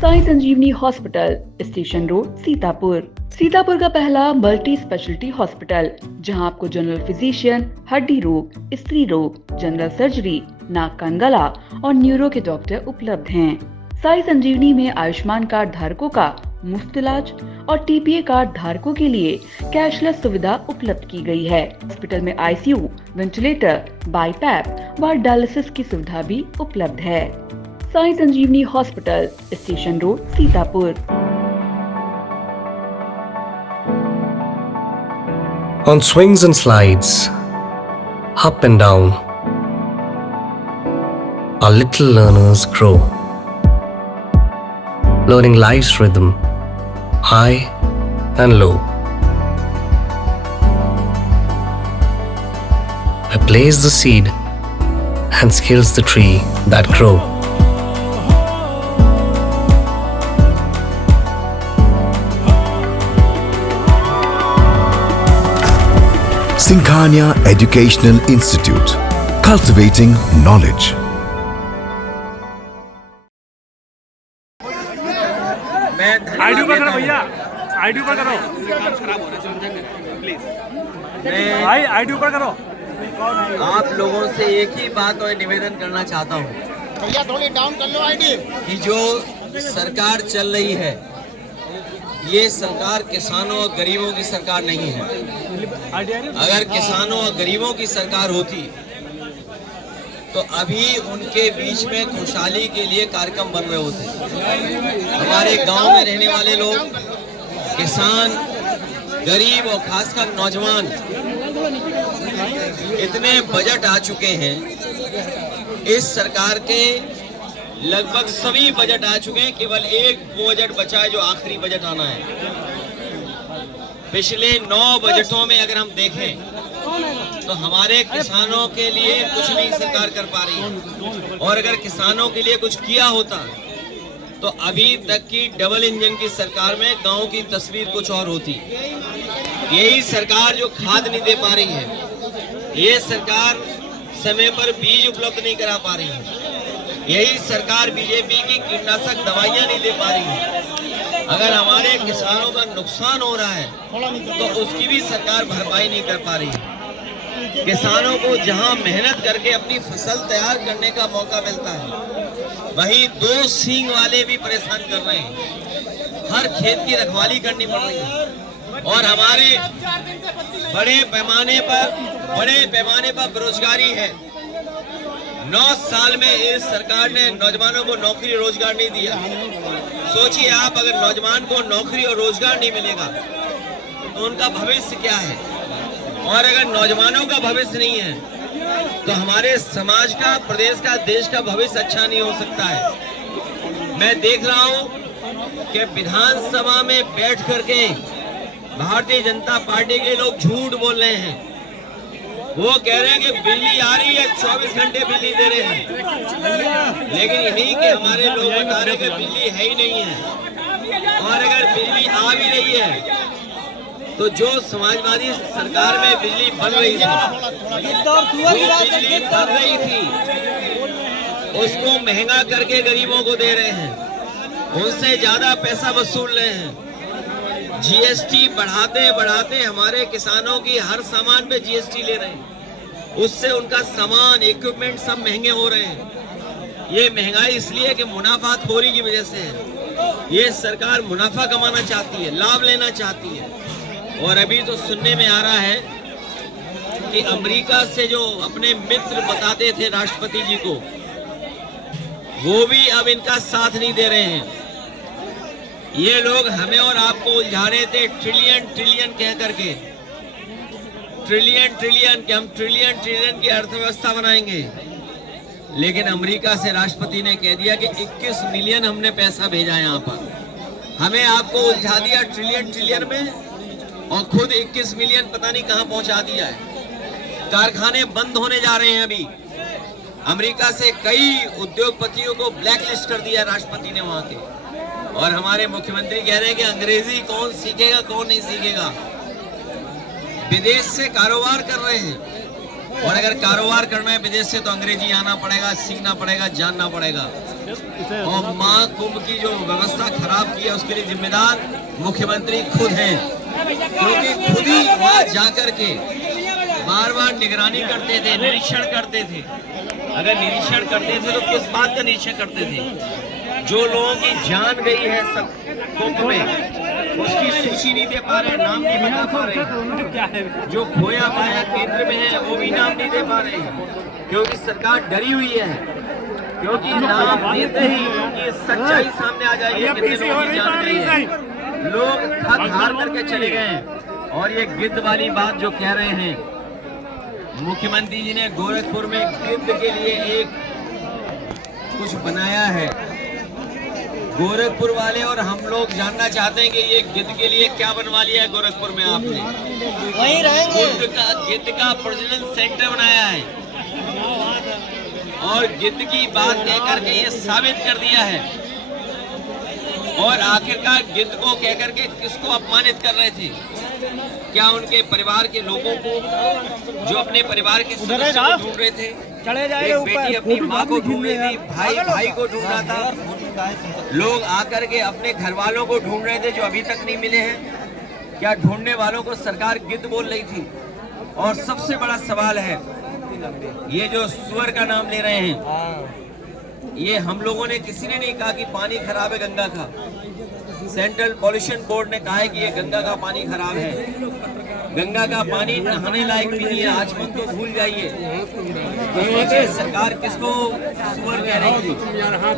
Sai Sanjeevani hospital, station road, Sitapur. Sitapur का पहला multi speciality hospital, जहां आपको जनरल फिजिशियन, हड्डी रोग, स्त्री रोग, जनरल सर्जरी, नाक कान गला और न्यूरो के डॉक्टर उपलब्ध हैं। साई संजीवनी में आयुष्मान कार्ड धारकों का मुफ्त इलाज और टीपीए कार्ड धारकों के लिए कैशलेस सुविधा उपलब्ध की गई है। हॉस्पिटल में आईसीयू, वेंटिलेटर, बाईपैप व डायलिसिस की सुविधा भी उपलब्ध है। Sai Sanjeevani hospital, station road, Sitapur. On swings and slides, up and down, our little learners grow, learning life's rhythm, high and low. I place the seed and skills the tree that grow. Singhania Educational Institute, cultivating knowledge. ID पर करो भैया, ID पर करो, खराब हो रहा है please भाई, आईडी पर करो। आप लोगों से एक ही बात और निवेदन करना चाहता हूँ भैया, थोड़ी डाउन कर लो आईडी। कि जो सरकार चल रही है, ये सरकार किसानों और गरीबों की सरकार नहीं है। अगर किसानों और गरीबों की सरकार होती तो अभी उनके बीच में खुशहाली के लिए कार्यक्रम बन रहे होते। हमारे गांव में रहने वाले लोग, किसान, गरीब और खासकर नौजवान, इतने बजट आ चुके हैं। इस सरकार के लगभग सभी बजट आ चुके हैं, केवल एक बजट बचा है जो आखिरी बजट आना है। पिछले 9 बजटों में अगर हम देखें तो हमारे किसानों के लिए कुछ नहीं सरकार कर पा रही है। और अगर किसानों के लिए कुछ किया होता तो अभी तक की डबल इंजन की सरकार में गांव की तस्वीर कुछ और होती। यही सरकार जो खाद नहीं दे पा रही है, ये सरकार समय पर बीज उपलब्ध नहीं करा पा रही है, यही सरकार बीजेपी की कीटनाशक दवाइयां नहीं दे पा रही है। अगर हमारे किसानों का नुकसान हो रहा है तो उसकी भी सरकार भरपाई नहीं कर पा रही है। किसानों को जहां मेहनत करके अपनी फसल तैयार करने का मौका मिलता है, वहीं 2 सींग वाले भी परेशान कर रहे हैं। हर खेत की रखवाली करनी पड़ रही है और हमारे बड़े पैमाने पर बेरोजगारी है। 9 साल में इस सरकार ने नौजवानों को नौकरी रोजगार नहीं दिया। सोचिए आप, अगर नौजवान को नौकरी और रोजगार नहीं मिलेगा तो उनका भविष्य क्या है? और अगर नौजवानों का भविष्य नहीं है तो हमारे समाज का, प्रदेश का, देश का भविष्य अच्छा नहीं हो सकता है। मैं देख रहा हूं कि विधानसभा में बैठ करके भारतीय जनता पार्टी के लोग झूठ बोल रहे हैं। वो कह रहे हैं कि बिजली आ रही है, 24 घंटे बिजली दे रहे हैं, लेकिन यही कि हमारे लोग बता रहे हैं कि बिजली है ही नहीं है। और अगर बिजली आ भी रही है तो जो समाजवादी सरकार में बिजली बन रही थी उसको महंगा करके गरीबों को दे रहे हैं, उनसे ज्यादा पैसा वसूल रहे हैं। जीएसटी बढ़ाते बढ़ाते हमारे किसानों की हर सामान पे जीएसटी ले रहे हैं, उससे उनका सामान, इक्विपमेंट सब महंगे हो रहे हैं। ये महंगाई इसलिए कि मुनाफाखोरी की वजह से है। ये सरकार मुनाफा कमाना चाहती है, लाभ लेना चाहती है। और अभी तो सुनने में आ रहा है कि अमेरिका से जो अपने मित्र बताते थे राष्ट्रपति जी को, वो भी अब इनका साथ नहीं दे रहे हैं। ये लोग हमें और आपको उलझा रहे थे ट्रिलियन कह करके, ट्रिलियन कि हम ट्रिलियन की अर्थव्यवस्था बनाएंगे। लेकिन अमेरिका से राष्ट्रपति ने कह दिया कि 21 मिलियन हमने पैसा भेजा यहाँ पर। हमें आपको उलझा दिया ट्रिलियन में और खुद 21 मिलियन पता नहीं कहां पहुंचा दिया है। कारखाने बंद होने जा रहे हैं। अभी अमेरिका से कई उद्योगपतियों को ब्लैकलिस्ट कर दिया राष्ट्रपति ने वहां के। और हमारे मुख्यमंत्री कह रहे हैं कि अंग्रेजी कौन सीखेगा, कौन नहीं सीखेगा। विदेश से कारोबार कर रहे हैं। और अगर कारोबार करना है विदेश से तो अंग्रेजी आना पड़ेगा, सीखना पड़ेगा, जानना पड़ेगा। और महाकुंभ की जो व्यवस्था खराब की है उसके लिए जिम्मेदार मुख्यमंत्री खुद हैं, क्योंकि खुद ही वहां जाकर के बार बार निगरानी करते थे, निरीक्षण करते थे। अगर निरीक्षण करते थे तो किस बात का निरीक्षण करते थे? जो लोगों की जान गई है सब कुंभ में उसकी सूची नहीं दे पा रहे, नाम नहीं बता पा रहे। जो खोया पाया केंद्र में है वो भी नाम नहीं दे पा रहे, क्योंकि सरकार डरी हुई है, क्योंकि नाम देते ही उनकी सच्चाई सामने आ जाएगी, कितने लोगों की जान गई है। लोग थक हार करके चले गए। और ये गिद्ध वाली बात जो कह रहे हैं, मुख्यमंत्री जी ने गोरखपुर में गिद्ध के लिए एक कुछ बनाया है। गोरखपुर वाले और हम लोग जानना चाहते हैं कि ये गिद्ध के लिए क्या बनवा लिया है गोरखपुर में आपने? वहीं रहेंगे। गिद्ध का प्रजनन सेंटर बनाया है और गिद्ध की बात कह करके ये साबित कर दिया है। और आखिरकार गिद्ध को कह करके किसको अपमानित कर रहे थे? क्या उनके परिवार के लोगों को, जो अपने परिवार के सदस्यों को ढूंढ रहे थे? एक बेटी अपनी माँ को ढूंढ रही थी, भाई को ढूंढ रहा था। लोग आकर के अपने घर वालों को ढूंढ रहे थे जो अभी तक नहीं मिले हैं। क्या ढूंढने वालों को सरकार गिद्ध बोल रही थी? और सबसे बड़ा सवाल है, ये जो सुअर का नाम ले रहे हैं, ये हम लोगों ने किसी ने नहीं कहा कि पानी खराब है गंगा का। सेंट्रल पॉल्यूशन बोर्ड ने कहा है कि ये गंगा का पानी खराब है। गंगा का पानी नहाने लायक भी नहीं है। आचमन तो भूल जाइए। तो सोचिए सरकार किसको सुअर कह रही थी?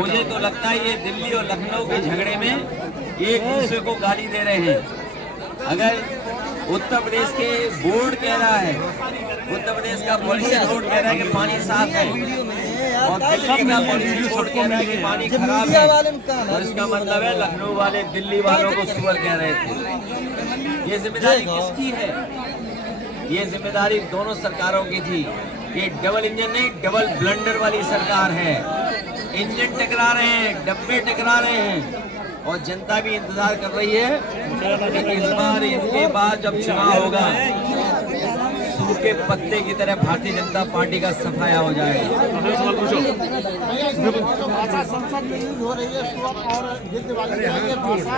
मुझे तो लगता है ये दिल्ली और लखनऊ के झगड़े में एक दूसरे को गाली दे रहे हैं। अगर उत्तर प्रदेश के बोर्ड कह रहा है, उत्तर प्रदेश का पॉल्यूशन बोर्ड कह रहा है कि पानी साफ है, और दिल्ली का पॉल्यूशन बोर्ड कह रहा है कि पानी खराब है, और इसका मतलब है लखनऊ वाले दिल्ली वालों को सुअर कह रहे थे। ये जिम्मेदारी किसकी है? ये जिम्मेदारी दोनों सरकारों की थी। ये डबल इंजन नहीं, डबल ब्लंडर वाली सरकार है। इंजन टकरा रहे हैं, डब्बे टकरा रहे हैं, और जनता भी इंतजार कर रही है कि इस बार इसके बाद जब चुनाव होगा सूखे पत्ते की तरह भारतीय जनता पार्टी का सफाया हो जाएगा। संसद में यूज हो रही है सुअर और गिद्ध वाली ये भाषा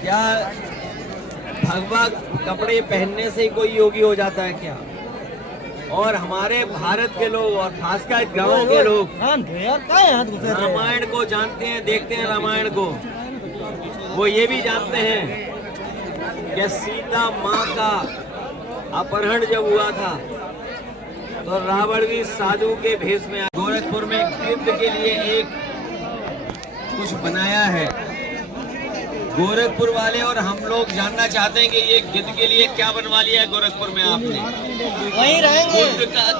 क्या भगवा कपड़े पहनने से ही कोई योगी हो जाता है क्या? और हमारे भारत के लोग और खासकर गांव के लोग रामायण को जानते हैं, देखते हैं रामायण को। वो ये भी जानते हैं कि सीता माँ का अपहरण जब हुआ था तो रावण भी साधु के भेष में आया। गोरखपुर में गिद्ध के लिए एक कुछ बनाया है। गोरखपुर वाले और हम लोग जानना चाहते हैं कि ये गिद्ध के लिए क्या बनवा लिया है गोरखपुर में आपने? वहीं रहेंगे।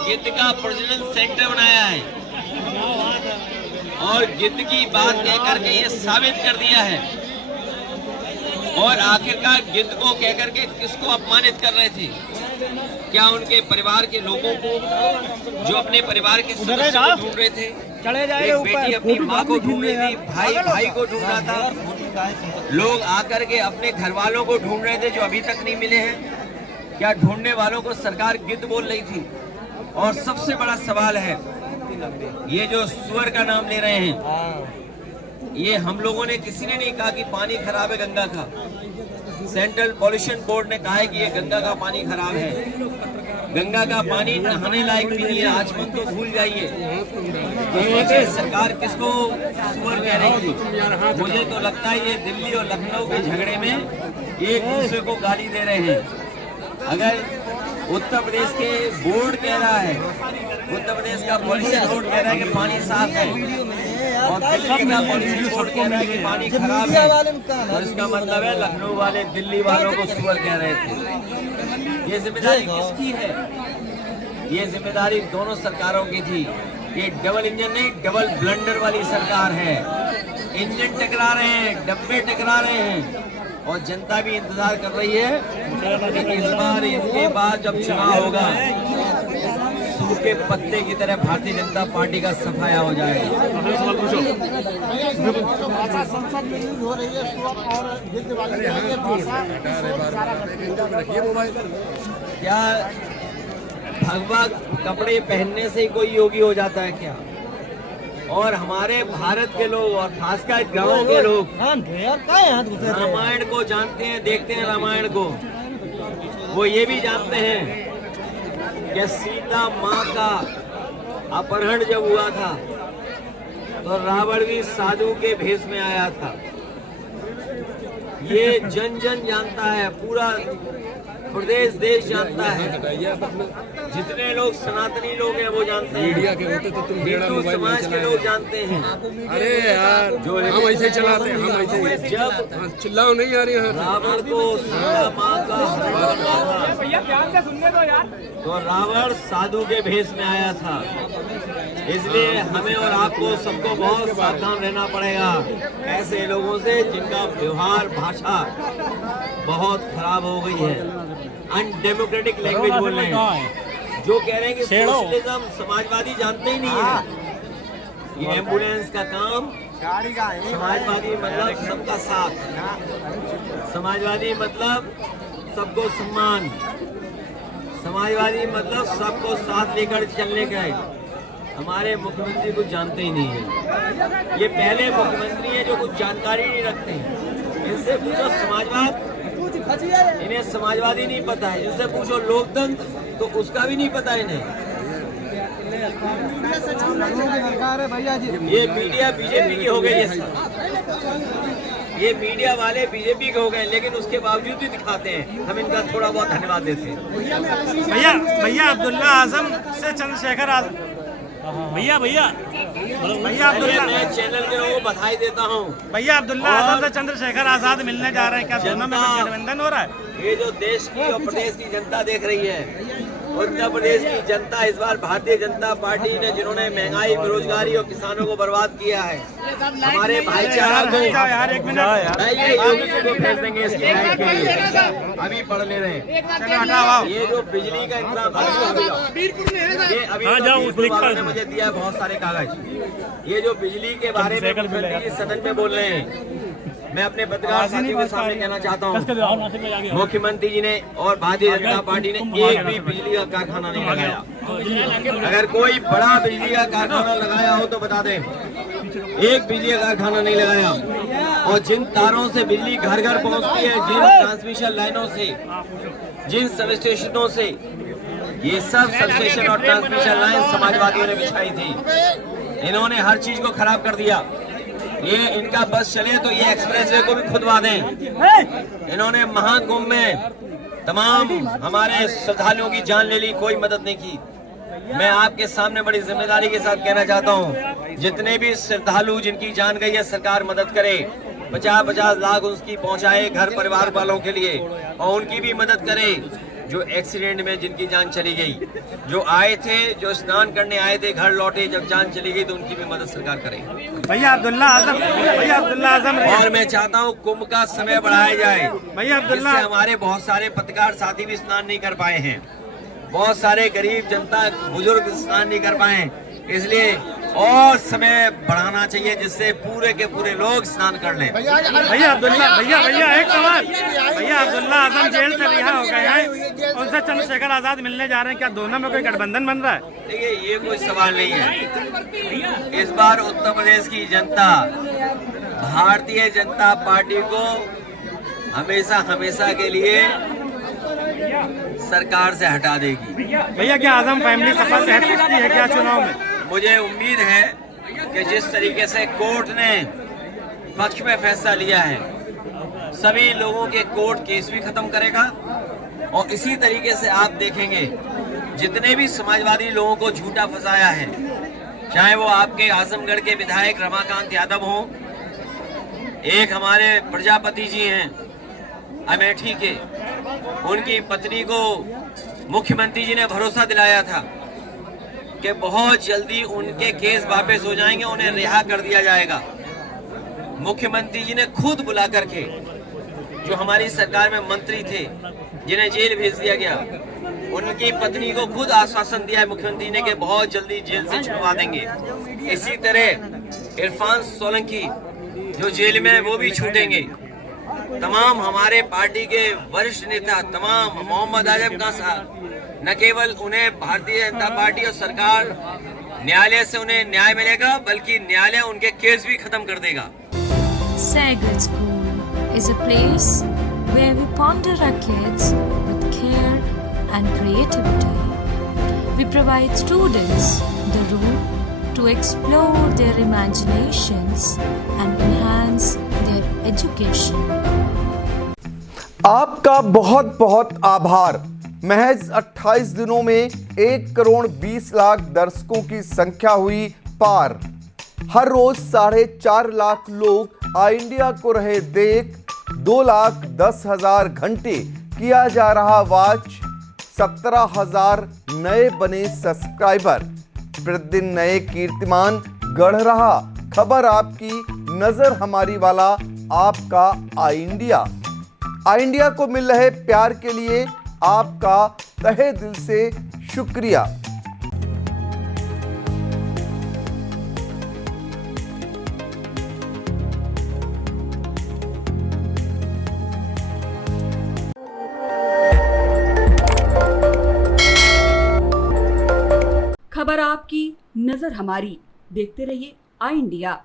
गिद्ध का प्रजनन सेंटर बनाया है और गिद्ध की बात कह करके ये साबित कर दिया है। और आखिरकार गिद्ध को कह करके किसको अपमानित कर रहे थे? क्या उनके परिवार के लोगों को, जो अपने परिवार के सदस्यों को ढूंढ रहे थे? एक बेटी अपनी माँ को ढूंढ रही थी, भाई को ढूंढ रहा था। लोग आकर के अपने घर वालों को ढूंढ रहे थे जो अभी तक नहीं मिले हैं। क्या ढूंढने वालों को सरकार गिद्ध बोल रही थी? और सबसे बड़ा सवाल है, ये जो सुअर का नाम ले रहे हैं, ये हम लोगों ने किसी ने नहीं कहा कि पानी खराब है गंगा का। सेंट्रल पॉल्यूशन बोर्ड ने कहा है कि ये गंगा का पानी खराब है। गंगा का पानी नहाने लायक भी नहीं है। आचमन तो भूल जाइए। तो सोचिए सरकार किसको सुअर कह रही थी? मुझे तो लगता है ये दिल्ली और लखनऊ के झगड़े में एक दूसरे को गाली दे रहे हैं। अगर उत्तर प्रदेश के बोर्ड कह रहा है, उत्तर प्रदेश का पॉल्यूशन बोर्ड कह रहा है कि पानी साफ है, और दिल्ली का पॉल्यूशन बोर्ड कह रहा है कि पानी खराब है, और इसका मतलब है लखनऊ वाले दिल्ली वालों को सुअर कह रहे थे। ये जिम्मेदारी किसकी है? ये जिम्मेदारी दोनों सरकारों की थी। ये डबल इंजन नहीं, डबल ब्लंडर वाली सरकार है। इंजन टकरा रहे हैं, डब्बे टकरा रहे हैं, और जनता भी इंतजार कर रही है कि इस बार इसके बाद जब चुनाव होगा सूखे पत्ते की तरह भारतीय जनता पार्टी का सफाया हो जाएगा। भाषा संसद में यूज हो रही है सुअर और गिद्ध वाली ये भाषा क्या भगवा कपड़े पहनने से ही कोई योगी हो जाता है क्या? और हमारे भारत के लोग और खासकर गांव के लोग रामायण को जानते हैं, देखते हैं रामायण को। वो ये भी जानते हैं कि सीता माँ का अपहरण जब हुआ था तो रावण भी साधु के भेष में आया था। ये जन जन जानता है, पूरा प्रदेश देश जानता है। जितने लोग सनातनी लोग हैं वो जानते हैं, हिंदू समाज के लोग जानते हैं। अरे यार जो हम ऐसे चलाते हैं, हम ऐसे जब चिल्लाओ नहीं आ रही है। रावण को सीता माँ का तो रावण साधु के भेष में आया था। इसलिए हमें और आपको सबको बहुत सावधान रहना पड़ेगा ऐसे लोगों से जिनका व्यवहार भाषा बहुत खराब हो गई है, अनडेमोक्रेटिक लैंग्वेज बोल रहे हैं, जो कह रहे हैं कि सोशलिज्म समाजवादी जानते ही नहीं है। ये एम्बुलेंस का काम समाजवादी मतलब सबका साथ, समाजवादी मतलब सबको सम्मान, समाजवादी मतलब सबको साथ लेकर चलने का है। हमारे मुख्यमंत्री कुछ जानते ही नहीं है। ये पहले मुख्यमंत्री हैं जो कुछ जानकारी नहीं रखते हैं। इनसे पूछो समाजवाद, इन्हें समाजवादी नहीं पता है। इनसे पूछो लोकतंत्र तो उसका भी नहीं पता इन्हें। ये मीडिया बीजेपी की हो गई है, ये मीडिया वाले बीजेपी के हो गए, लेकिन उसके बावजूद भी दिखाते हैं। हम इनका थोड़ा बहुत धन्यवाद देते हैं। भैया अब्दुल्ला आजम से चंद्रशेखर आजाद, भैया अब्दुल्ला, मैं चैनल के लोगों को बधाई देता हूँ। भैया अब्दुल्ला आजम से चंद्रशेखर आजाद मिलने जा रहे हैं, क्या दोनों में गठबंधन हो रहा है? ये जो देश की और प्रदेश की जनता देख रही है, उत्तर प्रदेश की जनता इस बार भारतीय जनता पार्टी ने, जिन्होंने महंगाई, बेरोजगारी और किसानों को बर्बाद किया है, हमारे भाईचारा को यार एक मिनट योगी को भेज देंगे इसके लाइट के लिए। अभी पढ़ ले रहे हैं। ये जो बिजली का इंतजाम, ये अभी वालों ने मुझे दिया है बहुत सारे कागज। ये जो बिजली के बारे में मुख्यमंत्री जी सदन में बोल रहे हैं, मैं अपने पत्रकार साथियों के सामने कहना चाहता हूँ, मुख्यमंत्री जी ने और भारतीय जनता पार्टी ने एक भी बिजली का कारखाना नहीं लगाया। अगर कोई बड़ा बिजली का कारखाना लगाया हो तो बता दें। एक बिजली का कारखाना नहीं लगाया। और जिन तारों से बिजली घर घर पहुंचती है, जिन ट्रांसमिशन लाइनों से, जिन सब स्टेशनों से, ये सब सब स्टेशन और ट्रांसमिशन लाइन समाजवादियों ने बिछाई थी। इन्होंने हर चीज को खराब कर दिया। ये इनका बस चले तो ये एक्सप्रेसवे को भी खुदवा दें। इन्होंने महाकुंभ में तमाम हमारे श्रद्धालुओं की जान ले ली, कोई मदद नहीं की। मैं आपके सामने बड़ी जिम्मेदारी के साथ कहना चाहता हूँ, जितने भी श्रद्धालु जिनकी जान गई है, सरकार मदद करे। 50-50 लाख उसकी पहुँचाए घर परिवार वालों के लिए, और उनकी भी मदद करे जो एक्सीडेंट में जिनकी जान चली गई, जो आए थे, जो स्नान करने आए थे, घर लौटे, जब जान चली गई तो उनकी भी मदद सरकार करे। भैया अब्दुल्ला आजम और मैं चाहता हूँ कुंभ का समय बढ़ाया जाए। भैया अब्दुल्ला, जिससे हमारे बहुत सारे पत्रकार साथी भी स्नान नहीं कर पाए हैं, बहुत सारे गरीब जनता, बुजुर्ग स्नान नहीं कर पाए, इसलिए और समय बढ़ाना चाहिए जिससे पूरे के पूरे लोग स्नान कर लें। भैया एक सवाल, भैया अब्दुल्ला आजम जेल से रिहा हो गए हैं, उनसे चंद्रशेखर आजाद मिलने जा रहे हैं, क्या दोनों में कोई गठबंधन बन रहा है? देखिए, ये कोई सवाल नहीं है। इस बार उत्तर प्रदेश की जनता भारतीय जनता पार्टी को हमेशा के लिए सरकार से हटा देगी। भैया क्या आजम फैमिली सफल रह सकती है क्या चुनाव में? मुझे उम्मीद है कि जिस तरीके से कोर्ट ने पक्ष में फैसला लिया है, सभी लोगों के कोर्ट केस भी खत्म करेगा। और इसी तरीके से आप देखेंगे जितने भी समाजवादी लोगों को झूठा फंसाया है, चाहे वो आपके आजमगढ़ के विधायक रमाकांत यादव हों, एक हमारे प्रजापति जी हैं अमेठी के, उनकी पत्नी को मुख्यमंत्री जी ने भरोसा दिलाया था कि बहुत जल्दी उनके केस वापस हो जाएंगे, उन्हें रिहा कर दिया जाएगा। मुख्यमंत्री जी ने खुद बुला करके, जो हमारी सरकार में मंत्री थे जिन्हें जेल भेज दिया गया, उनकी पत्नी को खुद आश्वासन दिया है मुख्यमंत्री ने कि बहुत जल्दी जेल से छुड़वा देंगे। इसी तरह इरफान सोलंकी जो जेल में है वो भी छूटेंगे। तमाम हमारे पार्टी के वरिष्ठ नेता तमाम मोहम्मद आजम का साथ, न केवल उन्हें भारतीय जनता पार्टी और सरकार न्यायालय से उन्हें न्याय मिलेगा, बल्कि न्यायालय उनके केस भी खत्म कर देगा। Saigal School is a place where we ponder our kids with care and creativity. We provide students the room to explore their imaginations and enhance their education. आपका बहुत बहुत आभार। महज 28 दिनों में 1,20,00,000 दर्शकों की संख्या हुई पार। हर रोज 4.5 लाख लोग आई इंडिया को रहे देख। 2,10,000 घंटे किया जा रहा वॉच। 17,000 नए बने सब्सक्राइबर। प्रतिदिन नए कीर्तिमान गढ़ रहा खबर आपकी, नजर हमारी वाला आपका आई इंडिया। आई इंडिया को मिल रहे प्यार के लिए आपका तहे दिल से शुक्रिया। खबर आपकी, नजर हमारी। देखते रहिए आई इंडिया।